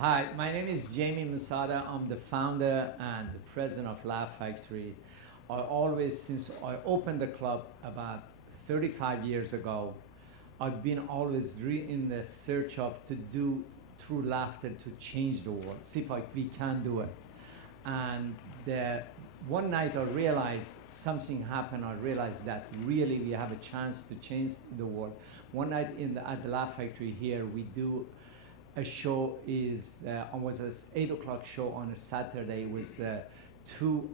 Hi, my name is Jamie Masada. I'm the founder and the president of Laugh Factory. I always, since I opened the club about 35 years ago, I've been always in the search of to do through laughter to change the world, see if we can do it. And one night I realized something happened. I realized that really we have a chance to change the world. One night at the Laugh Factory here, we do a show was an 8 o'clock show on a Saturday with two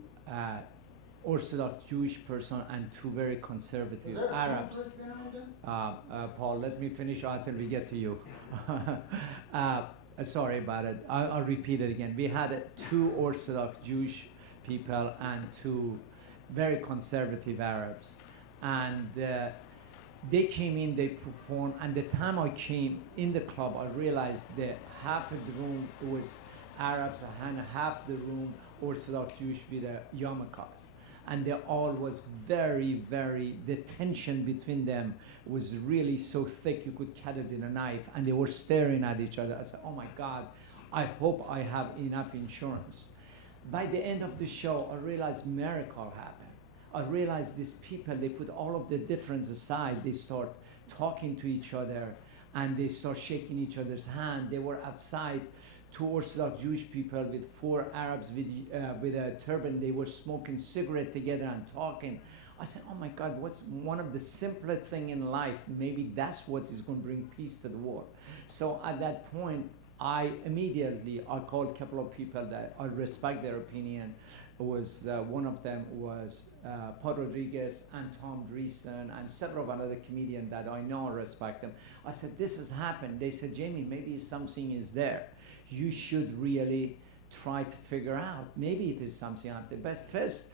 Orthodox Jewish person and two very conservative Arabs. Paul, let me finish until we get to you. Sorry about it. I'll repeat it again. We had two Orthodox Jewish people and two very conservative Arabs. And they came in, they performed, and the time I came in the club, I realized that half of the room was Arabs and half the room Orthodox Jewish with yarmulkes. And they all was the tension between them was really so thick you could cut it in a knife, and they were staring at each other. I said, oh my God, I hope I have enough insurance. By the end of the show, I realized miracle happened. I realized these people, they put all of the difference aside. They start talking to each other and they start shaking each other's hand. They were outside, two Orthodox Jewish people with four Arabs with a turban. They were smoking cigarette together and talking. I said, oh my God, what's one of the simplest thing in life? Maybe that's what is going to bring peace to the world. So at that point, I called a couple of people that I respect their opinion. One of them was Paul Rodriguez and Tom Dreesen and several other comedians that I know and respect them. I said, this has happened. They said, Jamie, maybe something is there. You should really try to figure out. Maybe it is something out there. But first,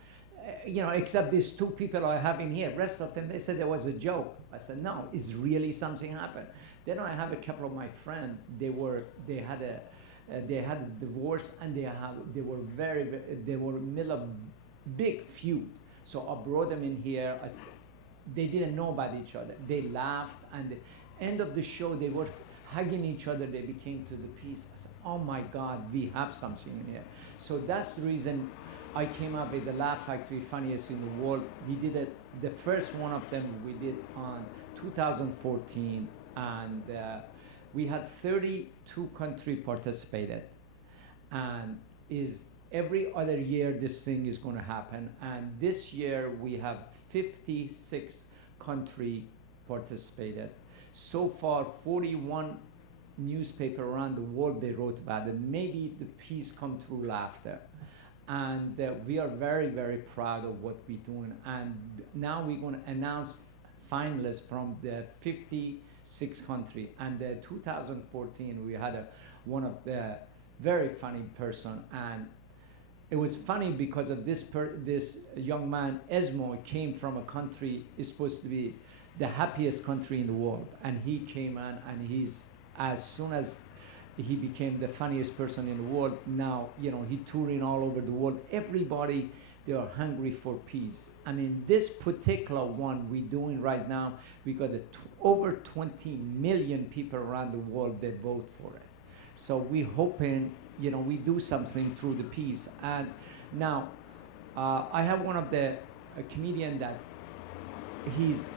except these two people I have in here, rest of them, they said there was a joke. I said, no, it's really something happened. Then I have a couple of my friends, they had a divorce and they were in the middle of big feud. So I brought them in here. They didn't know about each other. They laughed, and the end of the show they were hugging each other. They became to the peace. I said, oh my God, we have something in here. So that's the reason I came up with the Laugh Factory Funniest in the World. We did it, the first one of them we did on 2014, and we had 32 countries participated, and every other year this thing is going to happen. And this year we have 56 countries participated. So far, 41 newspapers around the world they wrote about it. Maybe the peace come through laughter. And we are very proud of what we're doing. And now we're going to announce finalists from the 56 countries. And 2014, we had one of the very funny person. And it was funny because of this young man, Esmo, came from a country is supposed to be the happiest country in the world. And he came in, and as soon as he became the funniest person in the world, now, he touring all over the world. Everybody, they are hungry for peace. I mean, this particular one we're doing right now, we got over 20 million people around the world that vote for it. So we're hoping, we do something through the peace. And now, I have one of the comedian that he's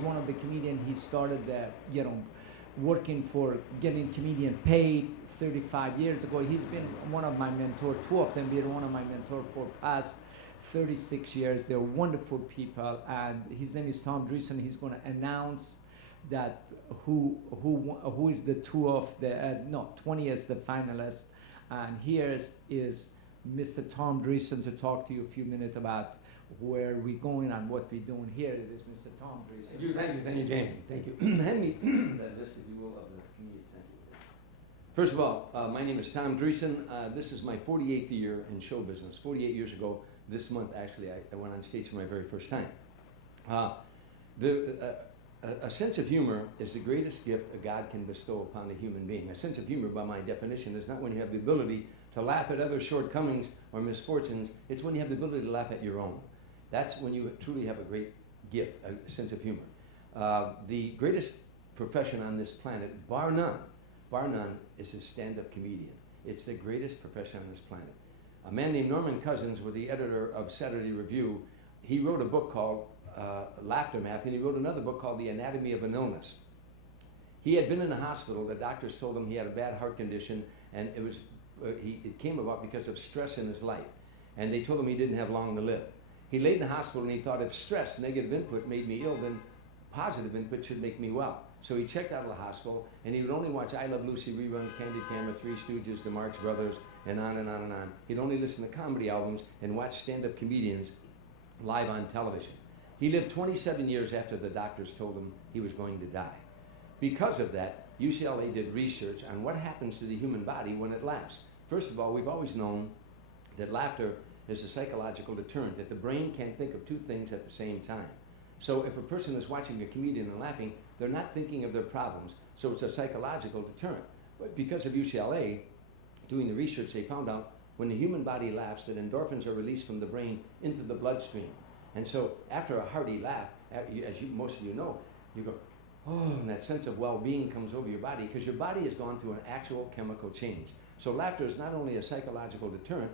one of the comedian. He started working for getting comedian paid 35 years ago. He's been one of my mentors. Two of them been one of my mentors for past 36 years. They're wonderful people, and his name is Tom Dreesen. He's going to announce that who is the 20th the finalist. And here is Mr. Tom Dreesen to talk to you a few minutes about where we're going and what we're doing. Here it is, Mr. Tom Dreesen. Thank you, Jamie. Thank you. Hand me that list, if you will, of the comedians. Thank you. First of all, my name is Tom Dreesen. This is my 48th year in show business. 48 years ago, this month, actually, I went on stage for my very first time. A sense of humor is the greatest gift a God can bestow upon a human being. A sense of humor, by my definition, is not when you have the ability to laugh at other shortcomings or misfortunes. It's when you have the ability to laugh at your own. That's when you truly have a great gift, a sense of humor. The greatest profession on this planet, bar none, bar none, is a stand-up comedian. It's the greatest profession on this planet. A man named Norman Cousins, was the editor of Saturday Review. He wrote a book called Laughter Math, and he wrote another book called The Anatomy of an Illness. He had been in the hospital. The doctors told him he had a bad heart condition, and it came about because of stress in his life. And they told him he didn't have long to live. He laid in the hospital, and he thought, if stress, negative input, made me ill, then positive input should make me well. So he checked out of the hospital, and he would only watch I Love Lucy reruns, Candid Camera, Three Stooges, The Marx Brothers, and on and on and on. He'd only listen to comedy albums and watch stand-up comedians live on television. He lived 27 years after the doctors told him he was going to die. Because of that, UCLA did research on what happens to the human body when it laughs. First of all, we've always known that laughter is a psychological deterrent, that the brain can't think of two things at the same time. So if a person is watching a comedian and laughing, they're not thinking of their problems, so it's a psychological deterrent. But because of UCLA doing the research, they found out when the human body laughs that endorphins are released from the brain into the bloodstream. And so after a hearty laugh, most of you know, you go, oh, and that sense of well-being comes over your body because your body has gone through an actual chemical change. So laughter is not only a psychological deterrent,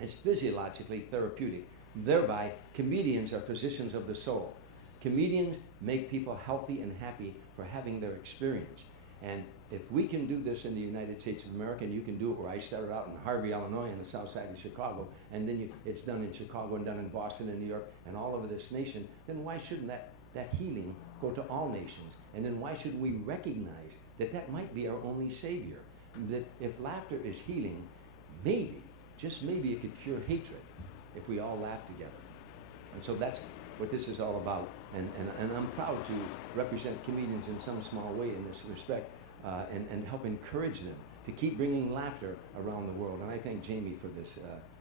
it's physiologically therapeutic. Thereby, comedians are physicians of the soul. Comedians make people healthy and happy for having their experience. And if we can do this in the United States of America, and you can do it where I started out in Harvey, Illinois, on the south side of Chicago, and then it's done in Chicago and done in Boston and New York and all over this nation, then why shouldn't that healing go to all nations? And then why should we recognize that that might be our only savior? That if laughter is healing, maybe, just maybe it could cure hatred if we all laugh together. And so that's what this is all about. And I'm proud to represent comedians in some small way in this respect and help encourage them to keep bringing laughter around the world. And I thank Jamie for this,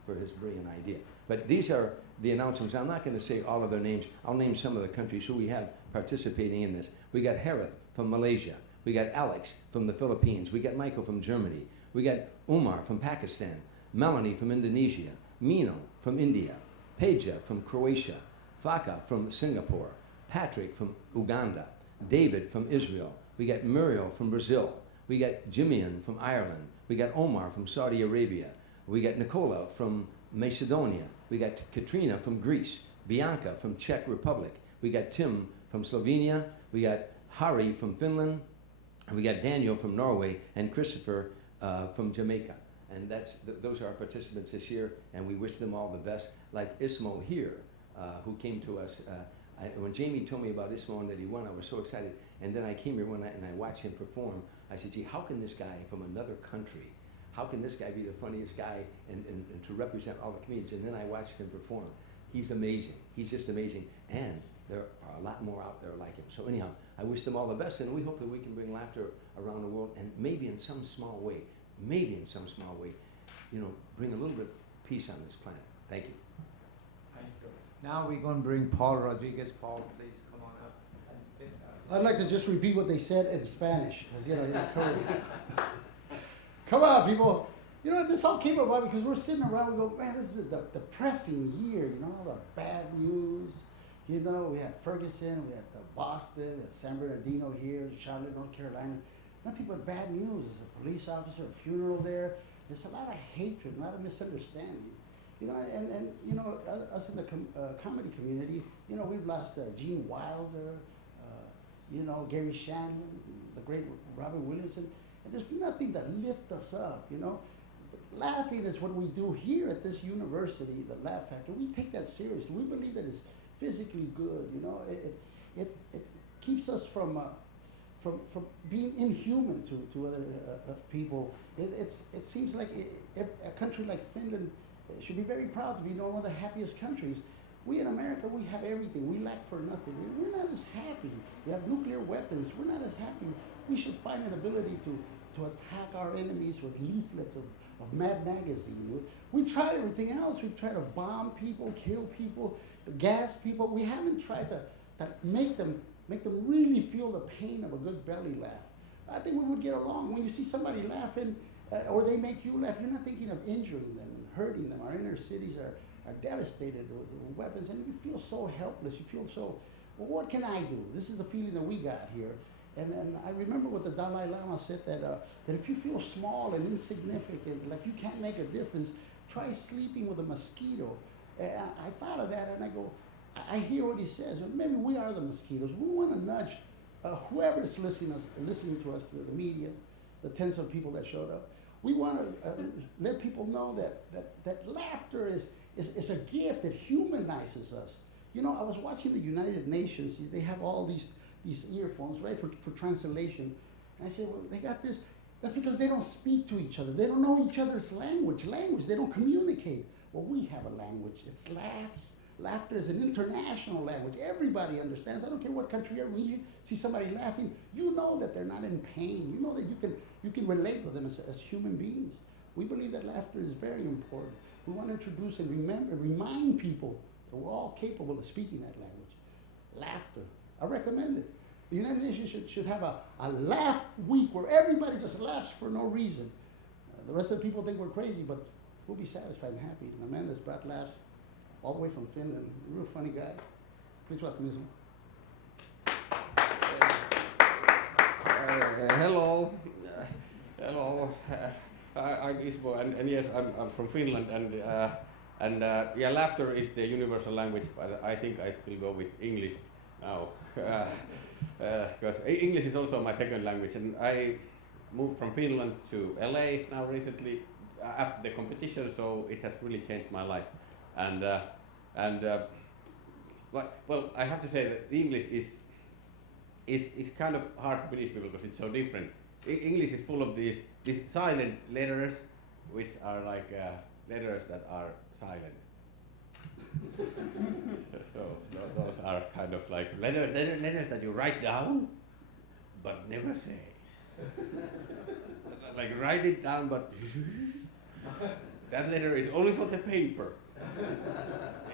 for his brilliant idea. But these are the announcements. I'm not going to say all of their names. I'll name some of the countries who we have participating in this. We got Harith from Malaysia. We got Alex from the Philippines. We got Michael from Germany. We got Umar from Pakistan. Melanie from Indonesia. Mino from India. Peja from Croatia. Faka from Singapore. Patrick from Uganda. David from Israel. We got Muriel from Brazil. We got Jimian from Ireland. We got Omar from Saudi Arabia. We got Nicola from Macedonia. We got Katrina from Greece. Bianca from Czech Republic. We got Tim from Slovenia. We got Hari from Finland. And we got Daniel from Norway and Christopher from Jamaica. And those are our participants this year, and we wish them all the best. Like Ismo here, who came to us. When Jamie told me about Ismo and that he won, I was so excited. And then I came here one night and I watched him perform. I said, gee, how can this guy from another country, how can this guy be the funniest guy and to represent all the comedians? And then I watched him perform. He's amazing. He's just amazing. And there are a lot more out there like him. So anyhow, I wish them all the best, and we hope that we can bring laughter around the world, and maybe in some small way, you know, bring a little bit of peace on this planet. Thank you. Thank you. Now we're going to bring Paul Rodriguez. Paul, please come on up. I'd like to just repeat what they said in Spanish, because, you know, come on, people. You know, this all came about because we're sitting around, we go, man, this is a depressing year, you know, all the bad news. You know, we had Ferguson, we had Boston, we had San Bernardino here, Charlotte, North Carolina. Nothing but bad news. There's a police officer, a funeral there. There's a lot of hatred, a lot of misunderstanding. You know, and you know, us in the comedy community, you know, we've lost Gene Wilder, you know, Gary Shannon, the great Robin Williamson, and there's nothing that lifts us up, you know. Laughing is what we do here at this university, the Laugh Factor. We take that seriously. We believe that it's physically good, you know. It keeps us from being inhuman to other people. It seems like a country like Finland should be very proud to be one of the happiest countries. We in America, we have everything. We lack for nothing. We're not as happy. We have nuclear weapons. We're not as happy. We should find an ability to attack our enemies with leaflets of Mad Magazine. We've tried everything else. We've tried to bomb people, kill people, gas people. We haven't tried to make them really feel the pain of a good belly laugh. I think we would get along. When you see somebody laughing, or they make you laugh, you're not thinking of injuring them and hurting them. Our inner cities are devastated with weapons, and you feel so helpless. You feel so, well, what can I do? This is the feeling that we got here. And I remember what the Dalai Lama said, that if you feel small and insignificant, like you can't make a difference, try sleeping with a mosquito. And I thought of that, and I go, I hear what he says. Well, maybe we are the mosquitoes. We want to nudge whoever is listening to us through the media, the tens of people that showed up. We want to let people know that laughter is a gift that humanizes us. You know, I was watching the United Nations. They have all these earphones, right, for translation. And I said, well, they got this. That's because they don't speak to each other. They don't know each other's language. They don't communicate. Well, we have a language. It's laughs. Laughter is an international language. Everybody understands. I don't care what country you're in. When you see somebody laughing, you know that they're not in pain. You know that you can relate with them as human beings. We believe that laughter is very important. We want to introduce and remind people that we're all capable of speaking that language. Laughter. I recommend it. The United Nations should have a laugh week where everybody just laughs for no reason. The rest of the people think we're crazy, but we'll be satisfied and happy. And Amanda's brought laughs all the way from Finland. A real funny guy. Please welcome him. Hello. Hello. I'm Ismo, and yes, I'm from Finland, and yeah, laughter is the universal language, but I think I still go with English now, because English is also my second language, and I moved from Finland to LA now recently after the competition, so it has really changed my life, and well, I have to say that the English is kind of hard for Finnish people because it's so different. English is full of these silent letters, which are like letters that are silent. So those are kind of like letters that you write down, but never say. Like write it down, but that letter is only for the paper.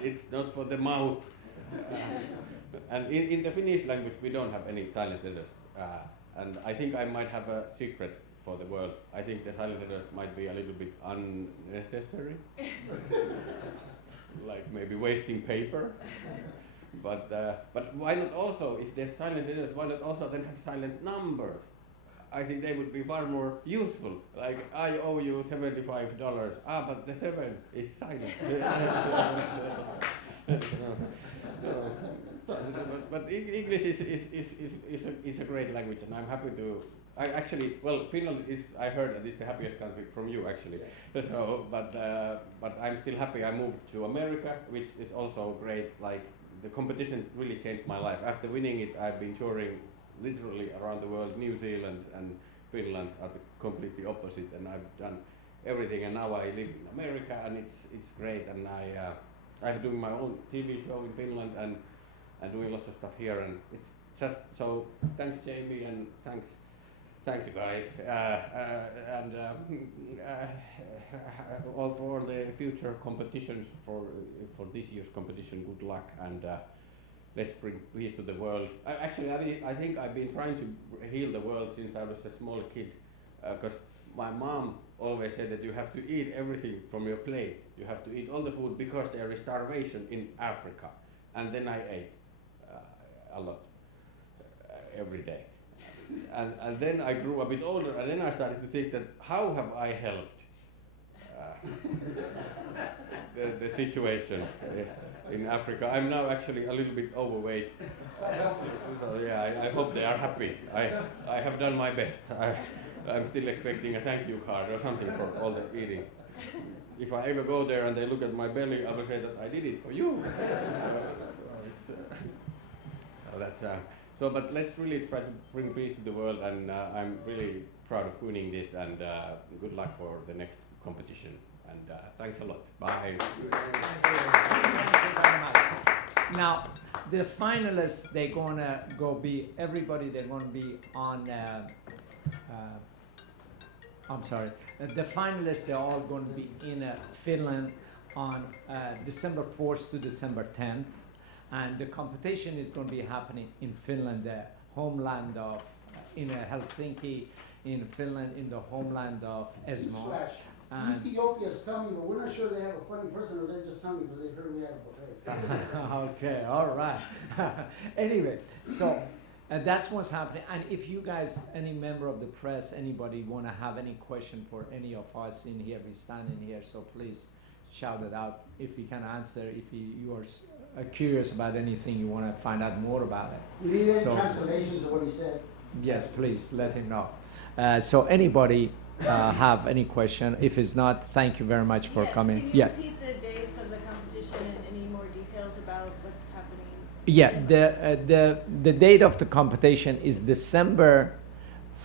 It's not for the mouth. And in the Finnish language, we don't have any silent letters. And I think I might have a secret for the world. I think the silent letters might be a little bit unnecessary. Like maybe wasting paper. But why not also, if there's silent letters, why not also then have silent numbers? I think they would be far more useful. Like, I owe you $75. But the 7 is silent. But English is a great language, and I'm happy to. Finland is, I heard that it's the happiest country from you actually. So, but I'm still happy. I moved to America, which is also great. Like the competition really changed my life. After winning it, I've been touring literally around the world. New Zealand and Finland are completely opposite, and I've done everything. And now I live in America, and it's great. And I'm doing my own TV show in Finland and doing lots of stuff here, and it's just so. Thanks, Jamie, and thanks you guys, and all for the future competitions for this year's competition. Good luck, and let's bring peace to the world. I think I've been trying to heal the world since I was a small kid, because my mom always said that you have to eat everything from your plate. You have to eat all the food because there is starvation in Africa. And then I ate a lot every day. And then I grew a bit older, and then I started to think that how have I helped the situation in Africa? I'm now actually a little bit overweight. So yeah, I hope they are happy. I have done my best. I'm still expecting a thank you card or something for all the eating. If I ever go there and they look at my belly, I will say that I did it for you. But let's really try to bring peace to the world, and I'm really proud of winning this, and good luck for the next competition. And thanks a lot. Bye. Thank you very much. Now, the finalists, they're gonna they're gonna be on. I'm sorry. The finalists, they're all going to be in Finland on December 4th to December 10th. And the competition is going to be happening in Finland, the homeland of, in Helsinki, in Finland, in the homeland of Esmo. Ethiopia's coming, but we're not sure they have a funny person, or they're just coming because they heard we had a buffet. Okay, all right. Anyway, so That's what's happening. And if you guys, any member of the press, anybody want to have any question for any of us in here, we stand in here, so please shout it out if we can answer. If you are curious about anything, you want to find out more about it. You need any So- translations of what he said? Yes, please let him know. So anybody have any question? If it's not, thank you very much for Yes, coming. Can you repeat the dates of the competition and any more details about what's happening? Yeah, the date of the competition is December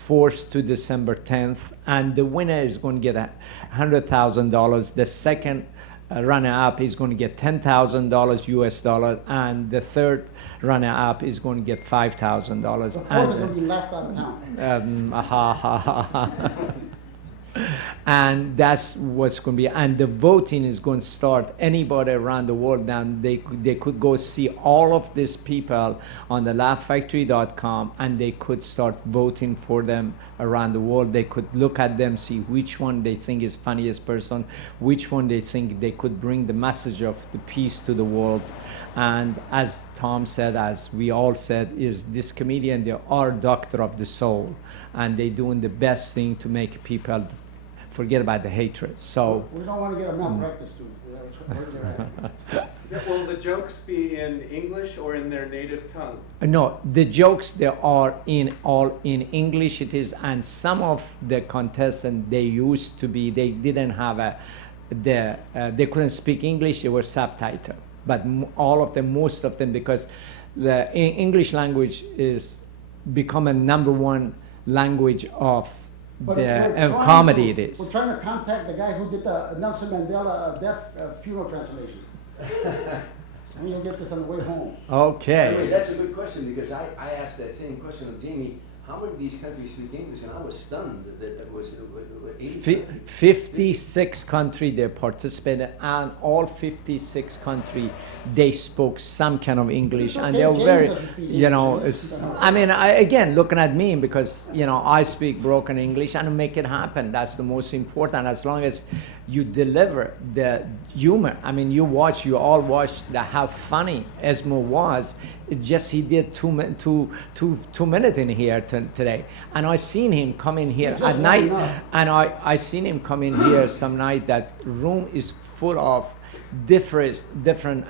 4th to December 10th, and the winner is going to get $100,000. The second runner-up is going to get $10,000 US dollar, and the third runner-up is going to get $5,000. The fourth is going to be left out of town. And that's what's going to be. And the voting is going to start anybody around the world. Now they could go see all of these people on the laughfactory.com, and they could start voting for them around the world. They could look at them, see which one they think is funniest person, which one they think they could bring the message of the peace to the world. And as Tom said, as we all said, is this comedian, they are doctor of the soul, and they doing the best thing to make people forget about the hatred. So We don't want to get a malpractice suit. Where they're at. Will the jokes be in English or in their native tongue? no, the jokes they are all in English. It is, and some of the contestants they used to be, they didn't have they couldn't speak English. They were subtitled, but all of them, most of them, because the English language is become a *1 language of But the we're trying comedy. to- It is. We're trying to contact the guy who did the Nelson Mandela deaf funeral translations. And you'll get this on the way home. By the way, Okay. that's a good question, because I asked that same question of Jamie. How many of these countries speak English? And I was stunned that it was 80. 56 countries they participated, and all 56 countries they spoke some kind of English, and they were James very, doesn't speak you know, English. it's, I mean, again, looking at me, because, you know, I speak broken English, and make it happen. That's the most important. As long as you deliver the humor. I mean, you all watched how funny Esmo was. It just he did two minutes in here today, and I seen him come in here Just at night, warming up. and I seen him come in here some night. That room is full of different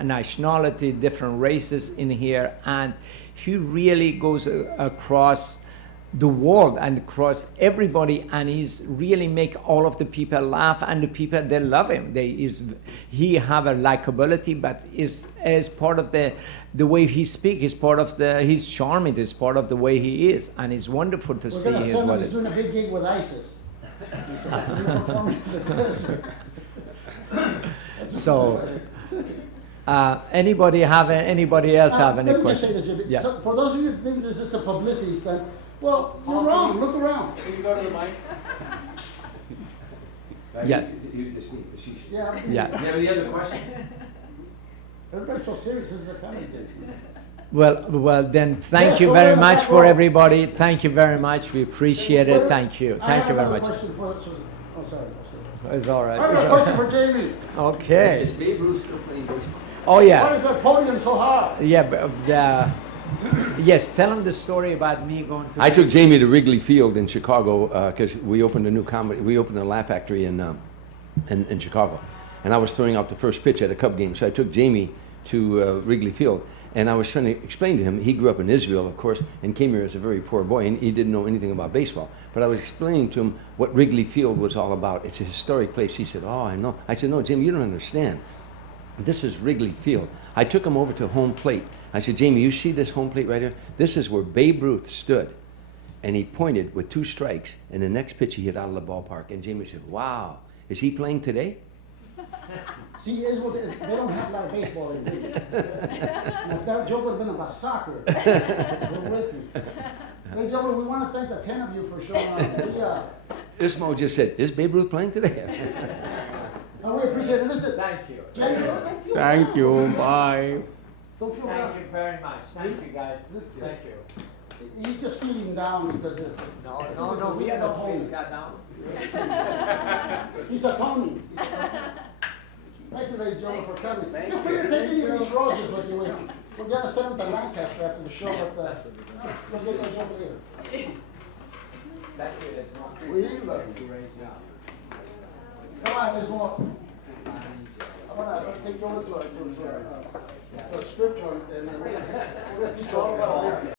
nationality, different races in here, and he really goes across the world and across everybody, and he's really make all of the people laugh, and the people, they love him. He have a likability, but is as part of the way he speak, is part of he's charming, is part of the way he is, and it's wonderful to We're see going to his send him, what he's is. doing a big gig with ISIS. He's performing in the desert. That's So, anybody else have any Let me just say questions? this, Jimmy. Yeah. So for those of you who think this is a publicity stunt, well, you're wrong. Look around. Can you go to the mic? Yes. You just need the sheesh. Yeah. Yeah. Do you have any other question? Everybody's so serious. This is a comedy thing. Well, then, thank Yes, you go very ahead, much back for row. everybody. Thank you very much. We appreciate it. Thank you. I Thank have you very another much. question for, oh, sorry. It's all right. I have a question for Jamie. Okay. Is Babe Ruth still playing baseball? Oh, Why yeah. is that podium so high? Yeah, but yes, tell them the story about me going to. I took Jamie to Wrigley Field in Chicago because we opened a new comedy. We opened a Laugh Factory in Chicago, and I was throwing out the first pitch at a Cub game. So I took Jamie to Wrigley Field, and I was trying to explain to him. He grew up in Israel, of course, and came here as a very poor boy, and he didn't know anything about baseball. But I was explaining to him what Wrigley Field was all about. It's a historic place. He said, "Oh, I know." I said, "No, Jamie, you don't understand. This is Wrigley Field." I took him over to home plate. I said, "Jamie, you see this home plate right here? This is where Babe Ruth stood." And he pointed with 2 strikes, and the next pitch he hit out of the ballpark. And Jamie said, "Wow, is he playing today?" See, here's what it is. They don't have a lot of baseball in Wrigley. And if that joke would have been about soccer, we're with you. Ladies and gentlemen, we want to thank the 10 of you for showing up. Ismo just said, "Is Babe Ruth playing today?" And we appreciate it. Listen, Thank you. Jamie, don't feel Thank bad. you. Bye. Don't feel Thank bad. you very much. Thank you, guys. Thank you. He's just feeling down because it's No, we are not feeling that down. He's a Tony. Thank you, ladies and gentlemen, for coming. Feel free to take any of these roses with you. We're gonna send them to Lancaster after the show, but, we'll get that joke later. That kid is not. We love you. Great job. Come on, there's one. I'm gonna take you over to a scripture and we're gonna teach you all about